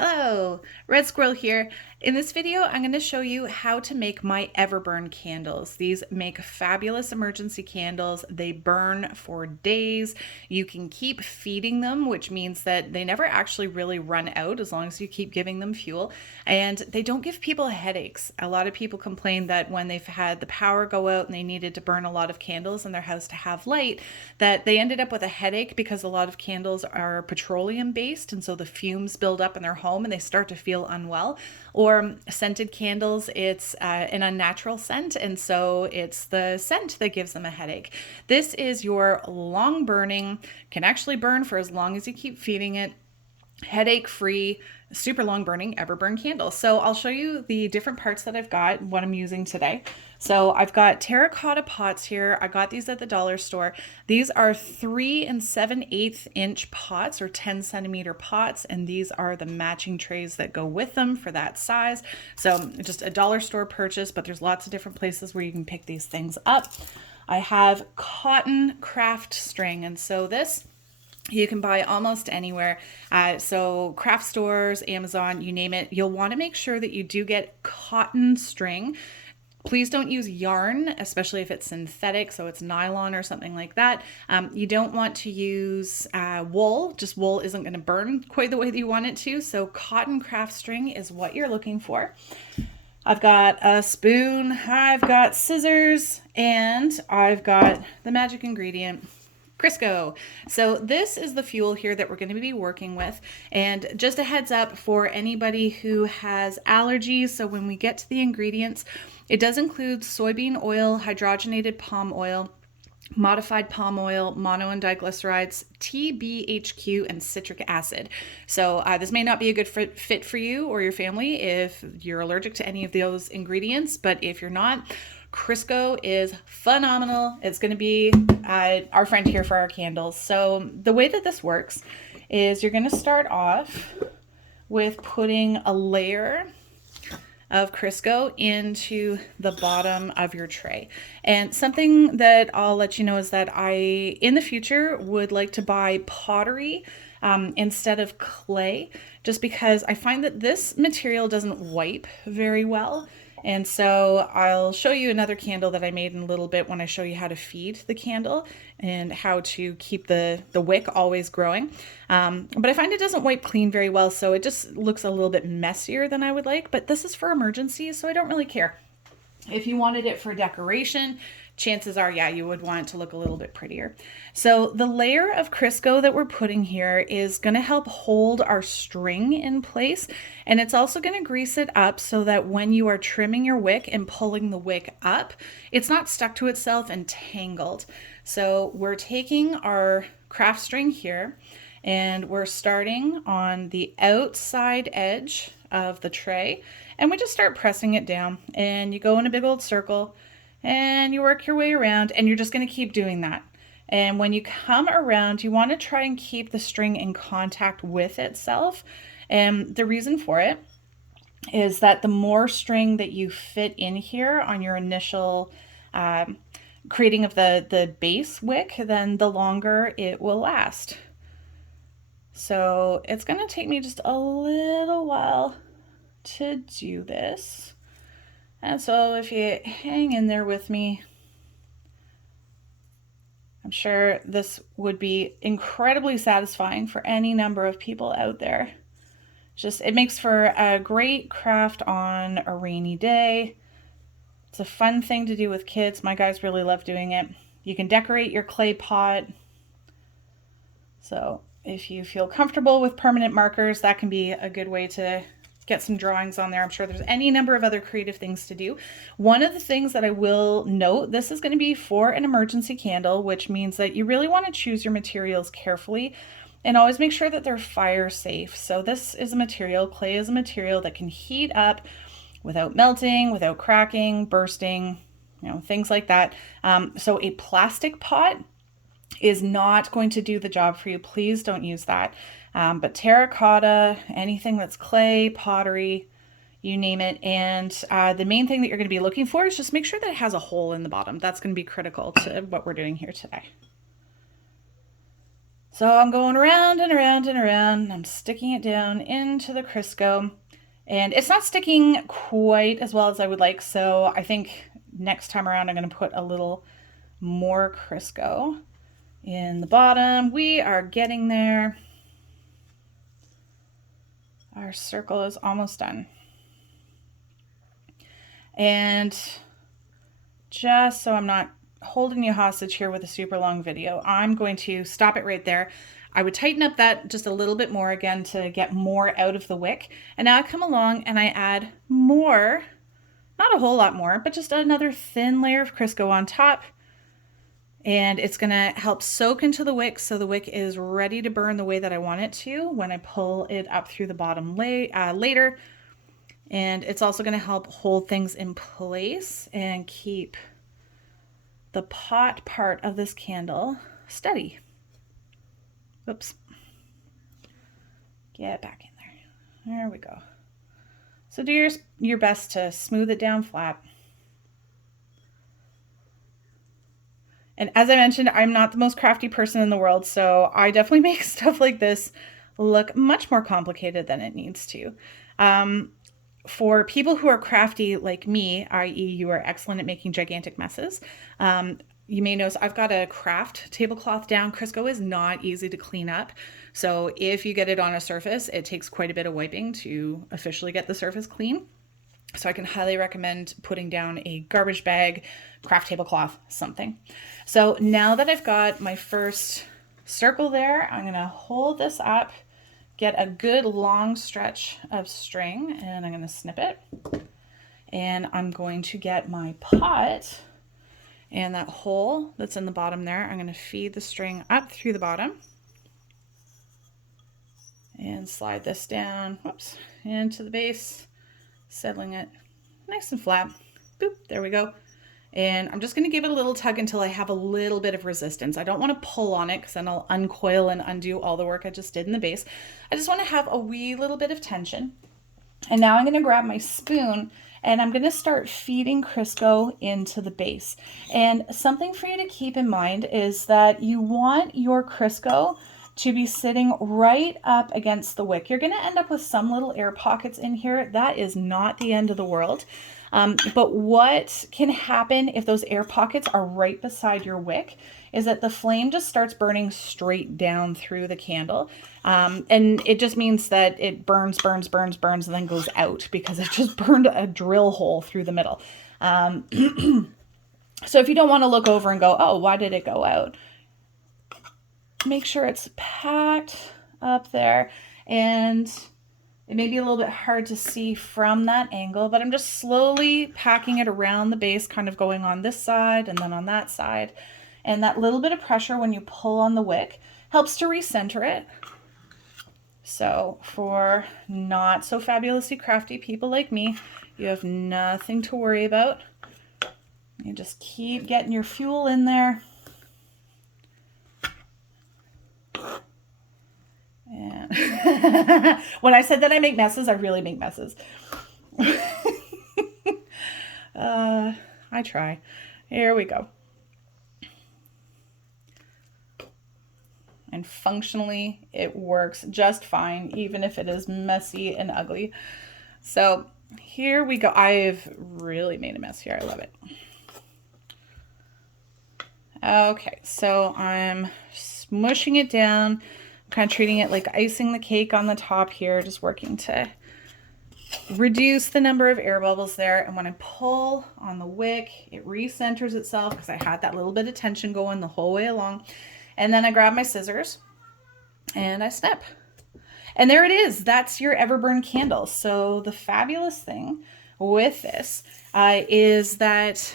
Hello, Red Squirrel here. In this video, I'm going to show you how to make my Everburn candles. These make fabulous emergency candles. They burn for days. You can keep feeding them, which means that they never actually really run out as long as you keep giving them fuel. And they don't give people headaches. A lot of people complain that when they've had the power go out and they needed to burn a lot of candles in their house to have light, that they ended up with a headache because a lot of candles are petroleum-based, and so the fumes build up in their home and they start to feel unwell. Or scented candles, it's an unnatural scent, and so it's the scent that gives them a headache. This is your long burning, can actually burn for as long as you keep feeding it, headache-free, super long burning Everburn candle. So I'll show you the different parts that I've got, what I'm using today. So I've got terracotta pots here. I got these at the dollar store. These are 3 7/8 inch pots or 10 centimeter pots, and these are the matching trays that go with them for that size. So just a dollar store purchase, but there's lots of different places where you can pick these things up. I have cotton craft string, and so this you can buy almost anywhere. So craft stores, Amazon, you name it. You'll want to make sure that you do get cotton string. Please don't use yarn, especially if it's synthetic, so it's nylon or something like that. You don't want to use wool. Just wool isn't going to burn quite the way that you want it to. So cotton craft string is what you're looking for. I've got a spoon, I've got scissors, and I've got the magic ingredient, Crisco. So this is the fuel here that we're going to be working with. And just a heads up for anybody who has allergies. So when we get to the ingredients, it does include soybean oil, hydrogenated palm oil, modified palm oil, mono and diglycerides, TBHQ, and citric acid. So this may not be a good fit for you or your family if you're allergic to any of those ingredients, but if you're not, Crisco is phenomenal. It's going to be our friend here for our candles. So the way that this works is you're going to start off with putting a layer of Crisco into the bottom of your tray. And something that I'll let you know is that I, in the future, would like to buy pottery instead of clay, just because I find that this material doesn't wipe very well. And so I'll show you another candle that I made in a little bit when I show you how to feed the candle and how to keep the wick always growing. But I find it doesn't wipe clean very well, so it just looks a little bit messier than I would like. But this is for emergencies, so I don't really care. If you wanted it for decoration, chances are, yeah, you would want it to look a little bit prettier. So the layer of Crisco that we're putting here is going to help hold our string in place. And it's also going to grease it up so that when you are trimming your wick and pulling the wick up, it's not stuck to itself and tangled. So we're taking our craft string here and we're starting on the outside edge of the tray, and we just start pressing it down, and you go in a big old circle and you work your way around, and you're just going to keep doing that. And when you come around, you want to try and keep the string in contact with itself. And the reason for it is that the more string that you fit in here on your initial creating of the base wick, then the longer it will last. So it's going to take me just a little while to do this. And so if you hang in there with me, I'm sure this would be incredibly satisfying for any number of people out there. Just, it makes for a great craft on a rainy day. It's a fun thing to do with kids. My guys really love doing it. You can decorate your clay pot. So if you feel comfortable with permanent markers, that can be a good way to get some drawings on there. I'm sure there's any number of other creative things to do. One of the things that I will note, this is going to be for an emergency candle, which means that you really want to choose your materials carefully and always make sure that they're fire safe. So this is a material, clay is a material that can heat up without melting, without cracking, bursting, things like that. So a plastic pot is not going to do the job for you. Please don't use that. But terracotta, anything that's clay, pottery, you name it. And the main thing that you're going to be looking for is just make sure that it has a hole in the bottom. That's going to be critical to what we're doing here today. So I'm going around and around and around, and I'm sticking it down into the Crisco. And it's not sticking quite as well as I would like, so I think next time around I'm going to put a little more Crisco in the bottom. We are getting there. Our circle is almost done. And just so I'm not holding you hostage here with a super long video, I'm going to stop it right there. I would tighten up that just a little bit more again to get more out of the wick. And now I come along and I add more, not a whole lot more, but just another thin layer of Crisco on top. And it's gonna help soak into the wick so the wick is ready to burn the way that I want it to when I pull it up through the bottom later. And it's also gonna help hold things in place and keep the pot part of this candle steady. Oops. Get back in there. There we go. So do your best to smooth it down flat. And as I mentioned, I'm not the most crafty person in the world, so I definitely make stuff like this look much more complicated than it needs to. For people who are crafty like me, i.e. you are excellent at making gigantic messes, you may notice I've got a craft tablecloth down. Crisco is not easy to clean up. So if you get it on a surface, it takes quite a bit of wiping to officially get the surface clean. So I can highly recommend putting down a garbage bag, craft tablecloth, something. So now that I've got my first circle there, I'm gonna hold this up, get a good long stretch of string, and I'm gonna snip it. And I'm going to get my pot, and that hole that's in the bottom there, I'm going to feed the string up through the bottom and slide this down, whoops, into the base, settling it nice and flat. Boop, there we go. And I'm just going to give it a little tug until I have a little bit of resistance. I don't want to pull on it because then I'll uncoil and undo all the work I just did in the base. I just want to have a wee little bit of tension. And now I'm going to grab my spoon and I'm going to start feeding Crisco into the base. And something for you to keep in mind is that you want your Crisco to be sitting right up against the wick. You're going to end up with some little air pockets in here. That is not the end of the world. But what can happen if those air pockets are right beside your wick is that the flame just starts burning straight down through the candle. And it just means that it burns, burns, burns, burns, and then goes out because it just burned a drill hole through the middle. So if you don't want to look over and go, oh, why did it go out? Make sure it's packed up there, and it may be a little bit hard to see from that angle, but I'm just slowly packing it around the base, kind of going on this side and then on that side. And that little bit of pressure when you pull on the wick helps to recenter it. So for not so fabulously crafty people like me, you have nothing to worry about. You just keep getting your fuel in there. And when I said that I make messes, I really make messes. I try. Here we go. And functionally, it works just fine, even if it is messy and ugly. So here we go. I've really made a mess here. I love it. Okay, so I'm smushing it down, kind of treating it like icing the cake on the top here, just working to reduce the number of air bubbles there. And when I pull on the wick, it recenters itself because I had that little bit of tension going the whole way along. And then I grab my scissors and I snip. And there it is. That's your Everburn candle. So the fabulous thing with this is that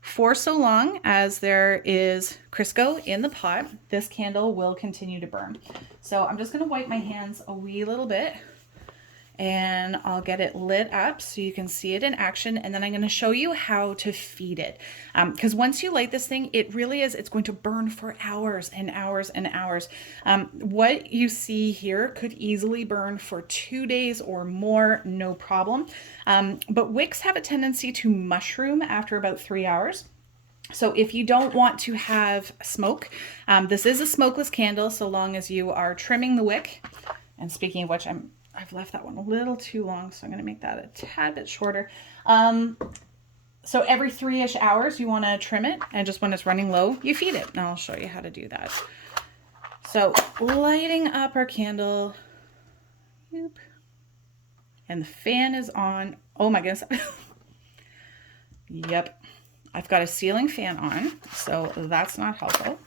for so long as there is Crisco in the pot, this candle will continue to burn. So I'm just going to wipe my hands a wee little bit and I'll get it lit up so you can see it in action. And then I'm going to show you how to feed it. Because once you light this thing, it really is, it's going to burn for hours and hours and hours. What you see here could easily burn for 2 days or more, no problem. But wicks have a tendency to mushroom after about 3 hours. So if you don't want to have smoke, this is a smokeless candle so long as you are trimming the wick. And speaking of which, I've left that one a little too long, so I'm going to make that a tad bit shorter. So every 3-ish hours, you want to trim it, and just when it's running low, you feed it. And I'll show you how to do that. So lighting up our candle. And the fan is on. Oh my goodness. Yep. I've got a ceiling fan on, so that's not helpful.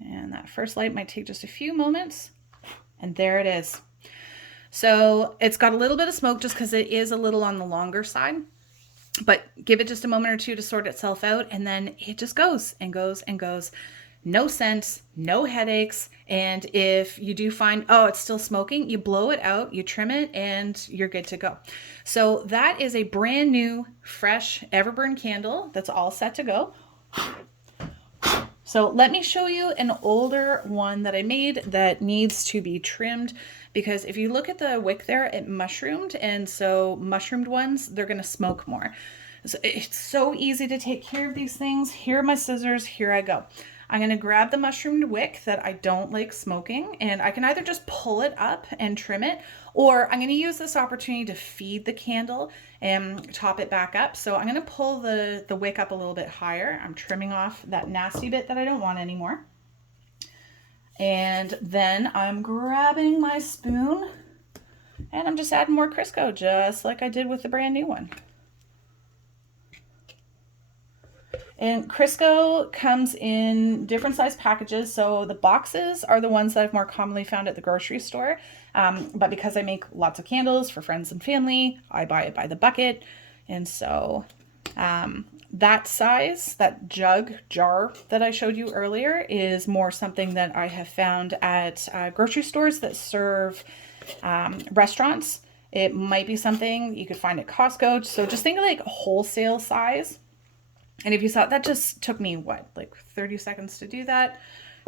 And that first light might take just a few moments. And there it is. So it's got a little bit of smoke just because it is a little on the longer side. But give it just a moment or two to sort itself out, and then it just goes and goes and goes. No scent, no headaches. And if you do find, oh, it's still smoking, you blow it out, you trim it, and you're good to go. So that is a brand new, fresh Everburn candle that's all set to go. So let me show you an older one that I made that needs to be trimmed, because if you look at the wick there, it mushroomed, and so mushroomed ones, they're going to smoke more. So it's so easy to take care of these things. Here are my scissors. Here I go. I'm going to grab the mushroomed wick that I don't like smoking, and I can either just pull it up and trim it, or I'm going to use this opportunity to feed the candle and top it back up. So I'm going to pull the wick up a little bit higher. I'm trimming off that nasty bit that I don't want anymore. And then I'm grabbing my spoon and I'm just adding more Crisco, just like I did with the brand new one. And Crisco comes in different size packages. So the boxes are the ones that I've more commonly found at the grocery store. But because I make lots of candles for friends and family, I buy it by the bucket. And so that size, that jar that I showed you earlier, is more something that I have found at grocery stores that serve restaurants. It might be something you could find at Costco. So just think of like wholesale size. And if you saw, that just took me, what, like 30 seconds to do that.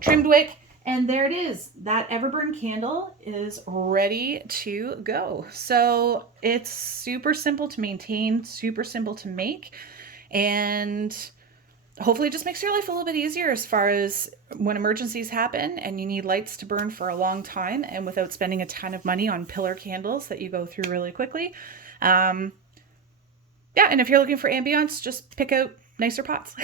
Trimmed wick, and there it is. That Everburn candle is ready to go. So it's super simple to maintain, super simple to make, and hopefully it just makes your life a little bit easier as far as when emergencies happen and you need lights to burn for a long time and without spending a ton of money on pillar candles that you go through really quickly. Yeah, and if you're looking for ambiance, just pick out nicer pots.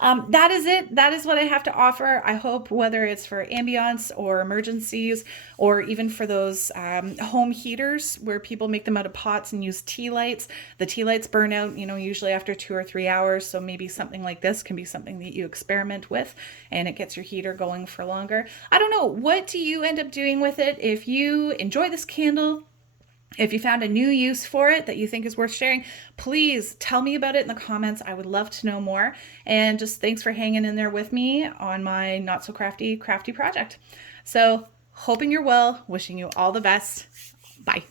That is it. That is what I have to offer. I hope whether it's for ambiance or emergencies, or even for those home heaters where people make them out of pots and use tea lights, the tea lights burn out, usually after 2 or 3 hours. So maybe something like this can be something that you experiment with and it gets your heater going for longer. I don't know. What do you end up doing with it? If you enjoy this candle, if you found a new use for it that you think is worth sharing, please tell me about it in the comments. I would love to know more. And just thanks for hanging in there with me on my not so crafty project. So hoping you're well, wishing you all the best. Bye.